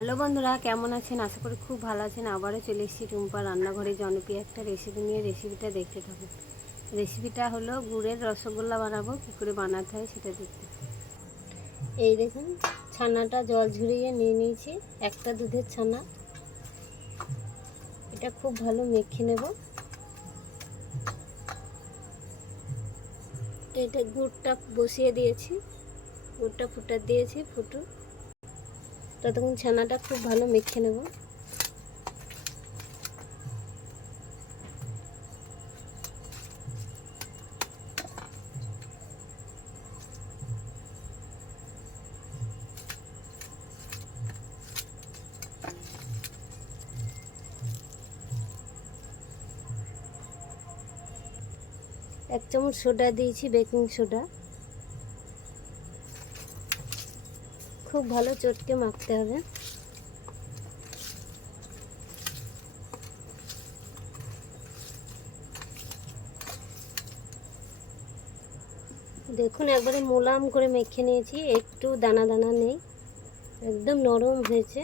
Hello বন্ধুরা, কেমন আছেন? আশা করি খুব ভালো আছেন। আবারও চলে এসেছি টুম্পা রান্নাঘরে জনপ্রিয় একটা রেসিপি নিয়ে। রেসিপিটা দেখতে থাকুন। রেসিপিটা হলো গুড়ের রসগোল্লা বানাবো। কী করে বানাতে হয় সেটা দেখতে। এই দেখুন, ছানাটা জল ঝরিয়ে নিয়ে নিয়েছি, একটা দুধের ছানা। এটা খুব ভালো মেখে নেব। এটা গুড়টা বসিয়ে দিয়েছি, গুড়টা ফুটা দিয়েছি, ফুটু ততক্ষণ ছানাটা খুব ভালো মেখে নেব। এক চামচ সোডা দিয়েছি, বেকিং সোডা। খুব ভালো চটকে মাখতে হবে। দেখুন, একবারে মোলাম করে মেখে নিয়েছি, একটু দানা দানা নেই, একদম নরম হয়েছে।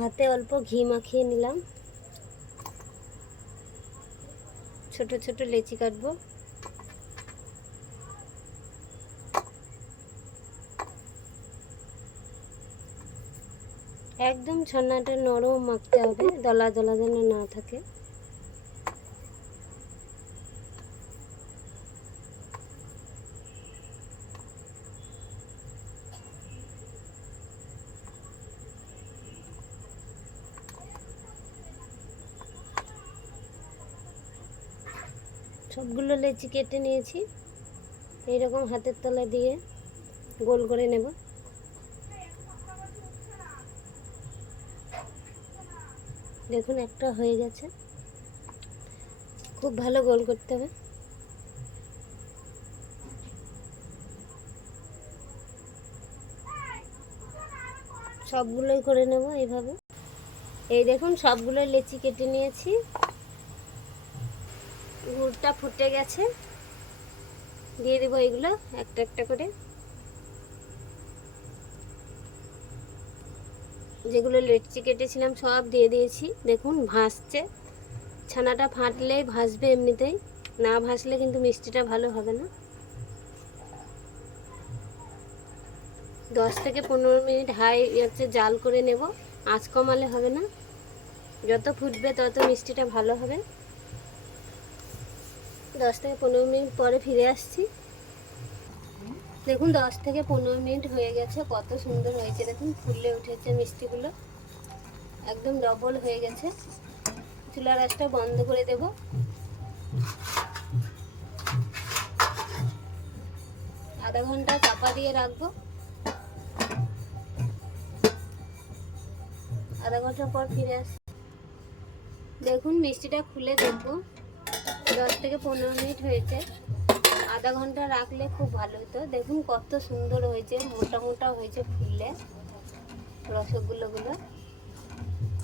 হাতে অল্প ঘি মাখিয়ে নিলাম। ছোট ছোট লেচি কাটবো। একদম ছানাটা নরম মাখতে হবে, দলা দলা যেন না থাকে। সবগুলো লেচি কেটে নিয়েছি। এইরকম হাতের তলা দিয়ে গোল করে নেব। দেখুন, একটা হয়ে গেছে। খুব ভালো গোল করতে হবে। সবগুলোই করে নেব এইভাবে। এই দেখুন, সবগুলো লেচি কেটে নিয়েছি। গুড়টা ফুটে গেছে, দিয়ে দেবো এগুলো একটা একটা করে। যেগুলো লেচি কেটেছিলাম সব দিয়ে দিয়েছি। দেখুন ভাসছে, ছানাটা ফাটলেই ভাসবে, এমনিতেই না ভাসলে কিন্তু মিষ্টিটা ভালো হবে না। 10 থেকে 15 মিনিট হাই জাল করে নেব। আঁচ কমালে হবে না, যত ফুটবে তত মিষ্টিটা ভালো হবে। 10 থেকে 15 মিনিট পরে ফিরে আসছি। দেখুন, 10 থেকে 15 মিনিট হয়ে গেছে। কত সুন্দর হয়েছে দেখুন, ফুলে উঠেছে মিষ্টিগুলো, একদম ডবল হয়ে গেছে। চুলার আঁচটা বন্ধ করে দেব। আধা ঘন্টা চাপা দিয়ে রাখবো। আধা ঘন্টা পর ফিরে আসছি। দেখুন, মিষ্টিটা খুলে দেখবো। 10 থেকে 15 মিনিট হয়েছে। আধা ঘন্টা রাখলে খুব ভালো হতো। দেখুন কত সুন্দর হয়েছে, মোটা মোটা হয়েছে ফুললে রসগোল্লাগুলো।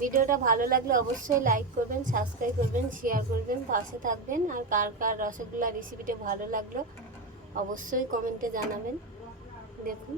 ভিডিওটা ভালো লাগলে অবশ্যই লাইক করবেন, সাবস্ক্রাইব করবেন, শেয়ার করবেন, পাশে থাকবেন। আর কার কার রসগোল্লা রেসিপিটা ভালো লাগলো অবশ্যই কমেন্টে জানাবেন। দেখুন।